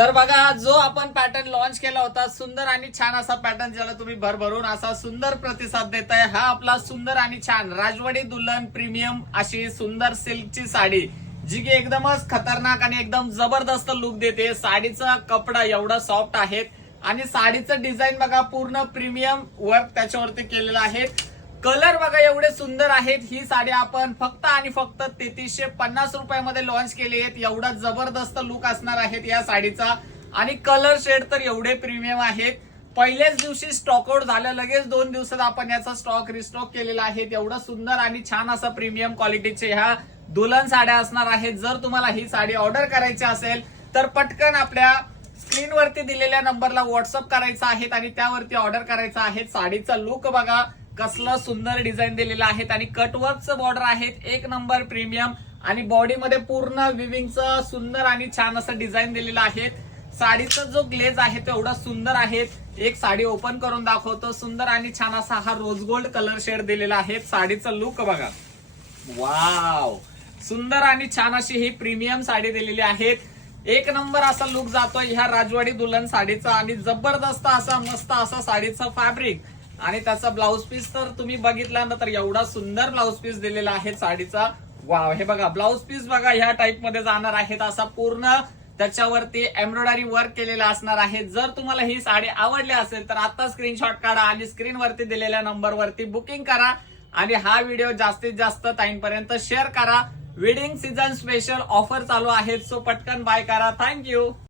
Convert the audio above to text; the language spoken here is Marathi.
तर बघा, जो आपण पॅटर्न लॉन्च केला होता, सुंदर आणि छान असा पॅटर्न, ज्याला तुम्ही भरभरून असा सुंदर प्रतिसाद देताय, हा आपला सुंदर आणि छान राजवाडी दुल्हन प्रीमियम अशी सुंदर सिल्कची साडी, जी की एकदमच खतरनाक आणि एकदम जबरदस्त लुक देते. साडीचा कपडा एवढा सॉफ्ट आहे आणि साडीचं डिझाईन बघा, पूर्ण प्रीमियम वर्क त्याच्यावरती केलेलं आहे. कलर बघा एवढे सुंदर आहेत. ही साडी आपण फक्त आणि फक्त 3350 रुपयामध्ये लॉन्च केली आहे. एवढा जबरदस्त लुक असणार आहे या साडीचा आणि कलर शेड तर एवढे प्रीमियम आहेत. पहिल्याच दिवशी स्टॉक आउट झालं, लगेच 2 दिवसात आपण याचा स्टॉक रिस्टॉक केलेला आहे. एवढं सुंदर आणि छान असं प्रीमियम क्वालिटीचे ह्या दुल्हन साड्या असणार आहेत. जर तुम्हाला ही साडी ऑर्डर करायची असेल तर पटकन आपल्या स्क्रीनवरती दिलेल्या नंबरला व्हॉट्सअप करायचा आहे आणि त्यावरती ऑर्डर करायचा आहे. साडीचा लुक बघा, कसलं सुंदर डिझाईन दिलेलं आहे आणि कटवर्कचं बॉर्डर आहेत, एक नंबर प्रीमियम आणि बॉडीमध्ये पूर्ण विविंगचं सुंदर आणि छान असं डिझाईन दिलेलं आहे. साडीचा जो ग्लेज आहे तो एवढा सुंदर आहे. एक साडी ओपन करून दाखवतो. सुंदर आणि छान असा हा रोज गोल्ड कलर शेड दिलेला आहे. साडीचा लुक बघा, वाव, सुंदर आणि छान अशी ही प्रीमियम साडी दिलेली आहे. एक नंबर असा लुक जातोय ह्या राजवाडी दुल्हन साडीचा आणि जबरदस्त असा मस्त असा साडीचा फॅब्रिक आणि त्याचा ब्लाऊज पीस तर तुम्ही बघितला ना, तर एवढा सुंदर ब्लाऊज पीस दिलेला आहे साडीचा. वाव, हे बघा ब्लाऊज पीस बघा ह्या टाइप मध्ये जाणार आहेत. असा पूर्ण त्याच्यावरती एम्ब्रॉयडरी वर्क केलेला असणार आहे. जर तुम्हाला ही साडी आवडली असेल तर आता स्क्रीनशॉट काढा आणि स्क्रीनवरती दिलेल्या नंबरवरती बुकिंग करा आणि हा व्हिडिओ जास्तीत जास्त टाइमपर्यंत शेअर करा. वेडिंग सीझन स्पेशल ऑफर चालू आहेत, सो पटकन बाय करा. थँक्यू.